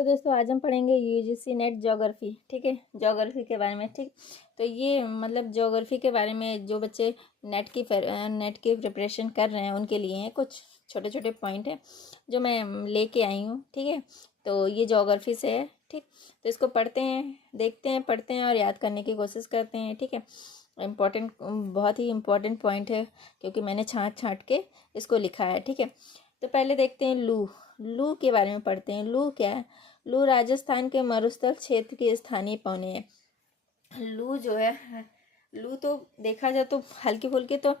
Hello दोस्तों, आज हम पढ़ेंगे यूजीसी नेट ज्योग्राफी। ठीक है, ज्योग्राफी के बारे में। ठीक, तो ये मतलब ज्योग्राफी के बारे में जो बच्चे नेट की प्रिपरेशन कर रहे हैं उनके लिए हैं कुछ छोटे छोटे पॉइंट हैं जो मैं लेके आई हूँ। ठीक है, तो ये ज्योग्राफी से है। ठीक, तो इसको पढ़ते हैं, देखते हैं, पढ़ते हैं और याद करने की कोशिश करते हैं। ठीक है, इम्पॉर्टेंट, बहुत ही इम्पॉर्टेंट पॉइंट है क्योंकि मैंने छाँट के इसको लिखा है। ठीक है, तो पहले देखते हैं लू लू के बारे में पढ़ते हैं। लू क्या है? लू राजस्थान के मरुस्थल क्षेत्र के स्थानीय पौने हैं। लू जो है, लू तो देखा जाए तो हल्की फुल्की तो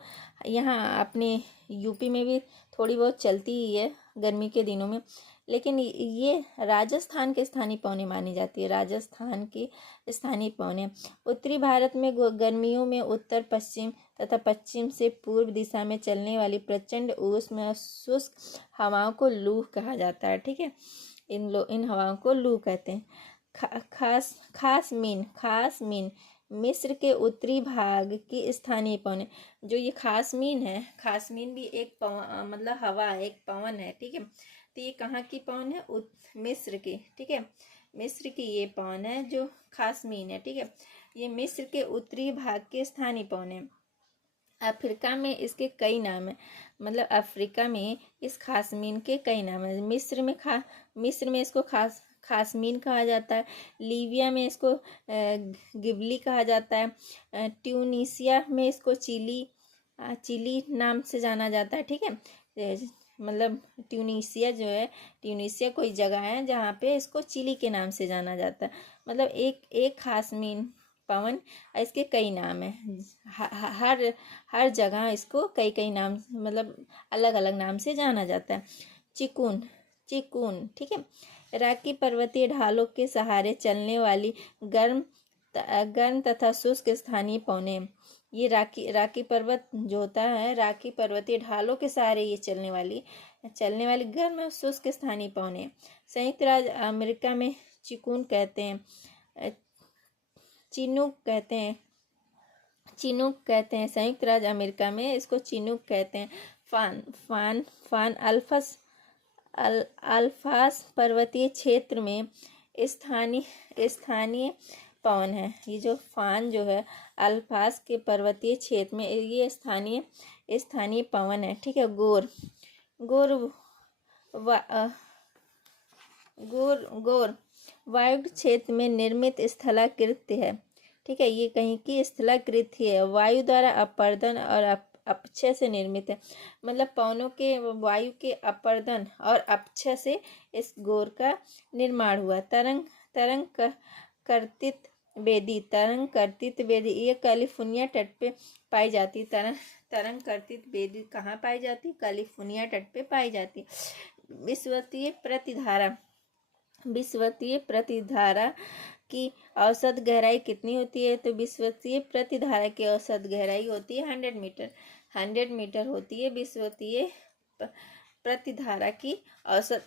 यहाँ अपने यूपी में भी थोड़ी बहुत चलती ही है गर्मी के दिनों में, लेकिन ये राजस्थान के स्थानीय पौने मानी जाती है। राजस्थान की स्थानीय पौने उत्तरी भारत में गर्मियों में उत्तर पश्चिम तथा पश्चिम से पूर्व दिशा में चलने वाली प्रचंड उष्ण और शुष्क हवाओं को लू कहा जाता है। ठीक है, इन हवाओं को लू कहते हैं। खास मीन मिस्र के उत्तरी भाग की स्थानीय पवन। जो ये खास मीन है, खास मीन भी एक पवन, मतलब हवा है, एक पवन है। ठीक है, तो ये कहाँ की पवन है? मिस्र की। ठीक है, मिस्र की ये पवन है जो खास मीन है। ठीक है, ये मिस्र के उत्तरी भाग के स्थानीय पवन है। अफ्रीका में इसके कई नाम हैं, मतलब अफ्रीका में इस खास मीन के कई नाम हैं। मिस्र में इसको खास मीन कहा जाता है। लीबिया में इसको गिबली कहा जाता है। ट्यूनीसिया में इसको चिली नाम से जाना जाता है। ठीक है, मतलब ट्यूनीसिया जो है, ट्यूनीसिया कोई जगह है जहाँ पे इसको चिली के नाम से जाना जाता है। मतलब एक खास मीन पवन, इसके कई नाम हैं। हर जगह इसको कई नाम, मतलब अलग अलग नाम से जाना जाता है। चिकून। ठीक है, राकी पर्वतीय ढालों के सहारे चलने वाली गर्म तथा शुष्क स्थानीय पौने। ये राकी पर्वत जो होता है, राकी पर्वतीय ढालों के सहारे ये चलने वाली गर्म और शुष्क स्थानीय पौने। संयुक्त राज्य अमेरिका में चिकून कहते हैं, चिनूक कहते हैं। संयुक्त राज्य अमेरिका में इसको चिनूक कहते हैं। फान अल्फास पर्वतीय क्षेत्र में स्थानीय पवन है। ये जो फान जो है अल्फास के पर्वतीय क्षेत्र में ये स्थानीय पवन है। ठीक है, गोर वायु क्षेत्र में निर्मित स्थलाकृति है। ठीक है, ये कहीं की स्थलाकृति है, वायु द्वारा अपर्दन और अपक्षय से निर्मित है। मतलब पवनों के वायु के अपर्दन और अपक्षय से इस गोर का निर्माण हुआ। तरंग कर्तित बेदी ये कैलिफोर्निया तट पे पाई जाती। तरंग कर्तित बेदी कहाँ पाई जाती? कैलिफोर्निया तट पे पाई जाती। विषुवतीय प्रतिधारा की औसत गहराई कितनी होती है? तो विषुवतीय प्रतिधारा की औसत गहराई होती है 100 मीटर होती है विषुवतीय प्रतिधारा की औसत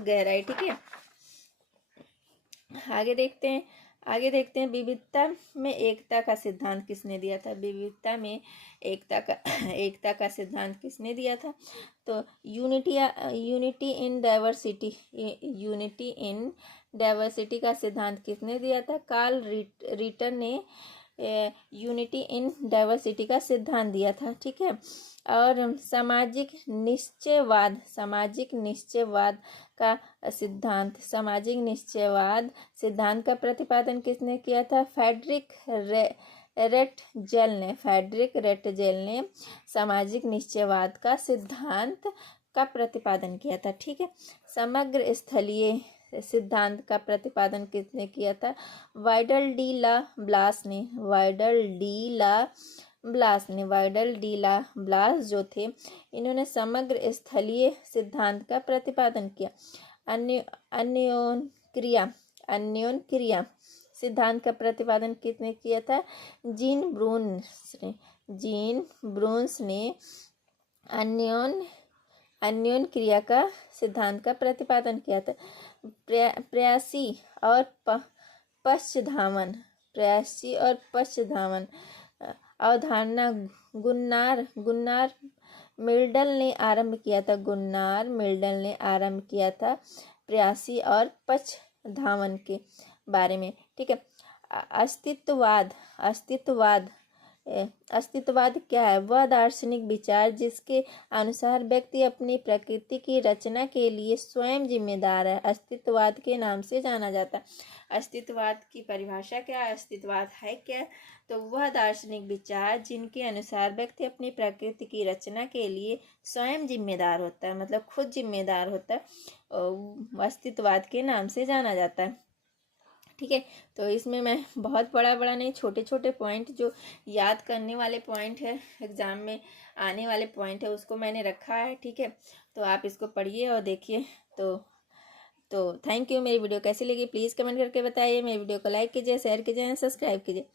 गहराई। ठीक है, आगे देखते हैं विविधता में एकता का सिद्धांत किसने दिया था? विविधता में एकता का सिद्धांत किसने दिया था? तो यूनिटी इन डाइवर्सिटी का सिद्धांत किसने दिया था? कार्ल रिटर ने यूनिटी इन डाइवर्सिटी का सिद्धांत दिया था। ठीक है, और सामाजिक निश्चयवाद का सिद्धांत का प्रतिपादन किसने किया था? फ्रेडरिक रेटजेल ने सामाजिक निश्चयवाद का सिद्धांत का प्रतिपादन किया था। ठीक है, समग्र स्थलीय सिद्धांत का प्रतिपादन किसने किया था? वाइडल डी ला ब्लास जो थे, इन्होंने समग्र स्थलीय सिद्धांत का प्रतिपादन किया। अन्योन क्रिया सिद्धांत का प्रतिपादन किसने किया था? जीन ब्रून्स ने अन्योन क्रिया का सिद्धांत का प्रतिपादन किया था। प्रयासी और पश्चधावन अवधारणा गुन्नार मिल्टन ने आरंभ किया था। प्रयासी और पक्षधावन के बारे में, ठीक है। अस्तित्ववाद, अस्तित्ववाद क्या है? वह दार्शनिक विचार जिसके अनुसार व्यक्ति अपनी प्रकृति की रचना के लिए स्वयं जिम्मेदार है, अस्तित्ववाद के नाम से जाना जाता है। अस्तित्ववाद की परिभाषा क्या है? अस्तित्ववाद है क्या? तो वह दार्शनिक विचार जिनके अनुसार व्यक्ति अपनी प्रकृति की रचना के लिए स्वयं जिम्मेदार होता है, मतलब खुद जिम्मेदार होता है, अस्तित्ववाद के नाम से जाना जाता है, ठीक है। तो इसमें मैं बहुत बड़ा बड़ा नहीं, छोटे छोटे पॉइंट जो याद करने वाले पॉइंट है, एग्ज़ाम में आने वाले पॉइंट है, उसको मैंने रखा है, ठीक है। तो आप इसको पढ़िए और देखिए। तो थैंक यू। मेरी वीडियो कैसी लगी प्लीज़ कमेंट करके बताइए। मेरी वीडियो को लाइक कीजिए, शेयर कीजिए, सब्सक्राइब कीजिए।